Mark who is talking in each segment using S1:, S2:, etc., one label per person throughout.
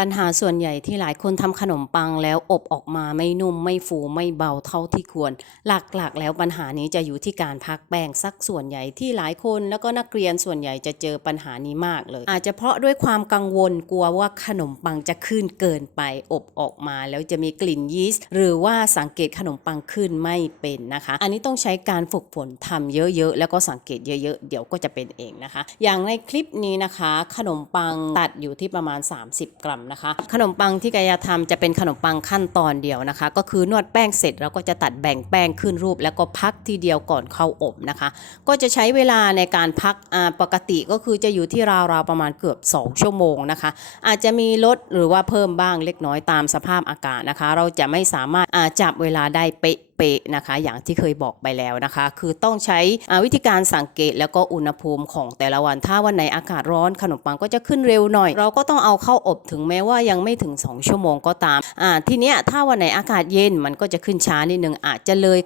S1: ปัญหาส่วนใหญ่ที่หลายคนทำขนมปังแล้วอบออกมาไม่นุ่มไม่ฟูไม่เบาเท่าที่ควร หลักๆ แล้วปัญหานี้จะอยู่ที่การพักแป้งสักส่วนใหญ่ที่หลายคนแล้วก็นักเรียนส่วนใหญ่จะเจอปัญหานี้มากเลย อาจจะเพราะด้วยความกังวลกลัวว่าขนมปังจะขึ้นเกินไป อบออกมาแล้วจะมีกลิ่นยีสต์หรือว่าสังเกตขนมปังขึ้นไม่เป็นนะคะ อันนี้ต้องใช้การฝึกฝนทำเยอะๆแล้วก็สังเกตเยอะๆเดี๋ยวก็จะเป็นเองนะคะ อย่างในคลิปนี้นะคะ ขนมปังตัดอยู่ที่ประมาณ 30 กรัมนะคะ ขนมปังที่กายาทำจะเป็นขนมปังขั้นตอนเดียวนะคะ ก็คือนวดแป้งเสร็จเราก็จะตัดแบ่งแป้งขึ้นรูป แล้วก็พักทีเดียวก่อนเข้าอบนะคะ ก็จะใช้เวลาในการพักปกติก็คือจะอยู่ที่ราวๆประมาณเกือบ 2 ชั่วโมงนะคะ อาจจะมีลดหรือว่าเพิ่มบ้างเล็กน้อยตามสภาพอากาศนะคะ เราจะไม่สามารถจับเวลาได้เป๊ะเป๊ะนะคะ อย่างที่เคยบอกไปแล้วนะคะ คือต้องใช้วิธีการสังเกตแล้วก็อุณหภูมิของแต่ละวัน ถ้าวันไหนอากาศร้อนขนมปังก็จะขึ้นเร็วหน่อย เราก็ต้องเอาเข้าอบถึงแม้ว่ายังไม่ถึง 2 ชั่วโมงก็ตาม ทีเนี้ยถ้าวันไหนอากาศเย็นมันก็จะขึ้นช้านิดนึงอาจจะเลย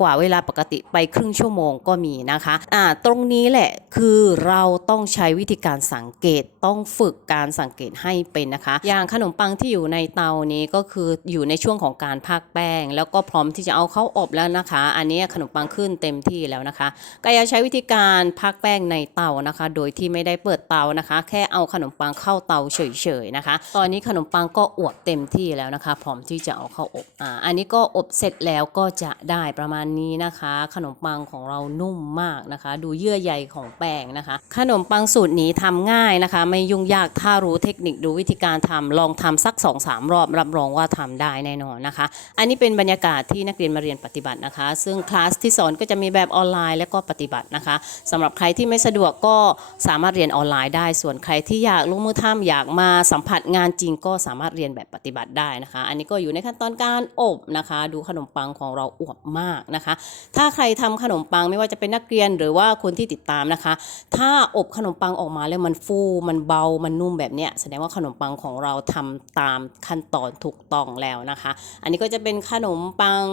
S1: กว่าเวลาปกติไปครึ่งชั่วโมงก็มีนะคะอ่าตรงนี้แหละคือเราต้องใช้วิธีการสังเกตต้องฝึกการสังเกตให้เป็นนะคะ อย่างขนมปังที่อยู่ในเตานี้ก็คืออยู่ในช่วงของการพักแป้ง แล้วก็พร้อมที่จะเอาเข้าอบแล้วนะคะ อันนี้ขนมปังขึ้นเต็มที่แล้วนะคะก็จะใช้วิธีการพักแป้งในเตานะคะ โดยที่ไม่ได้เปิดเตานะคะ แค่เอาขนมปังเข้าเตาเฉยๆนะคะ ตอนนี้ขนมปังก็อวบเต็มที่แล้วนะคะ พร้อมที่จะเอาเข้าอบอ่าอันนี้ก็อบเสร็จแล้วก็จะได้ประมาณนี้นะคะ ขนมปังของเรานุ่มมากนะคะ ดูเยื่อใยของแป้งนะคะ ขนมปังสูตรนี้ทำง่ายนะคะ ไม่ยุ่งยากถ้ารู้เทคนิคดูวิธีการทำลองทำสัก 2-3 รอบรับรองว่าทำได้แน่นอนนะคะ อันนี้เป็นบรรยากาศที่นักเรียนมาเรียนปฏิบัตินะคะ ซึ่งคลาสที่สอนก็จะมีแบบออนไลน์และก็ปฏิบัตินะคะสำหรับใครที่ไม่สะดวกก็สามารถเรียนออนไลน์ได้ส่วนใครที่อยากลงมือทำอยากมาสัมผัสงานจริงก็สามารถเรียนแบบปฏิบัติได้นะคะ อันนี้ก็อยู่ในขั้นตอนการอบนะคะ ดูขนมปังของเราอวบมากนะคะ ถ้าใครทำขนมปังไม่ว่าจะเป็นนักเรียนหรือว่าคนที่ติดตามนะคะ ถ้าอบขนมปังออกมาแล้วมันฟูมันเบามันนุ่มแบบเนี้ยแสดงว่าขนมปังของเราทำตามขั้นตอนถูกต้องแล้วนะคะ อันนี้ก็จะเป็นขนมปัง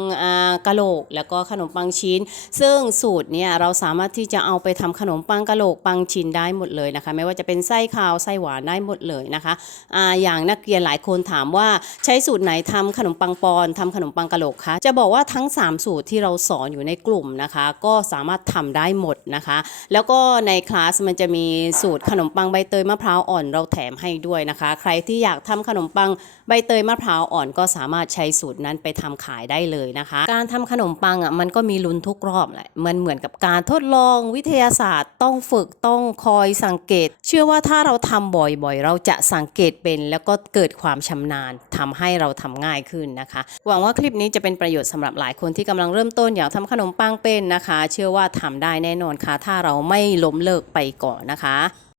S1: กะโหลก แล้วก็ขนมปังชิ้น ซึ่งสูตรเนี่ยเราสามารถที่จะเอาไปทำขนมปังกะโหลกปังชิ้นได้หมดเลยนะคะ ไม่ว่าจะเป็นไส้ขาวไส้หวานได้หมดเลยนะคะออย่างนักเรียนหลายคนถามว่าใช้สูตรไหนทำขนมปังปอนทำขนมปังกะโหลกคะจะบอกว่าทั้ง 3 สูตรที่เราสอนอยู่ในกลุ่มนะคะ ก็สามารถทำได้หมดนะคะ แล้วก็ในคลาสมันจะมีสูตรขนมปังใบเตยมะพร้าวอ่อนเราแถมให้ด้วยนะคะ ใครที่อยากทำขนมปังใบเตยมะพร้าวอ่อนก็สามารถใช้สูตรนั้นไปทำขายได้เลยนะคะ การทำขนมปังอะมันก็มีลุ้นทุกรอบแหละมันเหมือนกับการทดลองวิทยาศาสตร์ ต้องฝึกต้องคอยสังเกต เชื่อว่าถ้าเราทำบ่อยๆ เราจะสังเกตเป็นแล้วก็เกิดความชำนาญทำให้ให้เราทำง่ายขึ้นนะคะ หวังว่าคลิปนี้จะเป็นประโยชน์สำหรับหลายคนที่กำลังเริ่มต้นอยากทำขนมปังเป็นนะคะ เชื่อว่าทำได้แน่นอนค่ะ ถ้าเราไม่ล้มเลิกไปก่อนนะคะ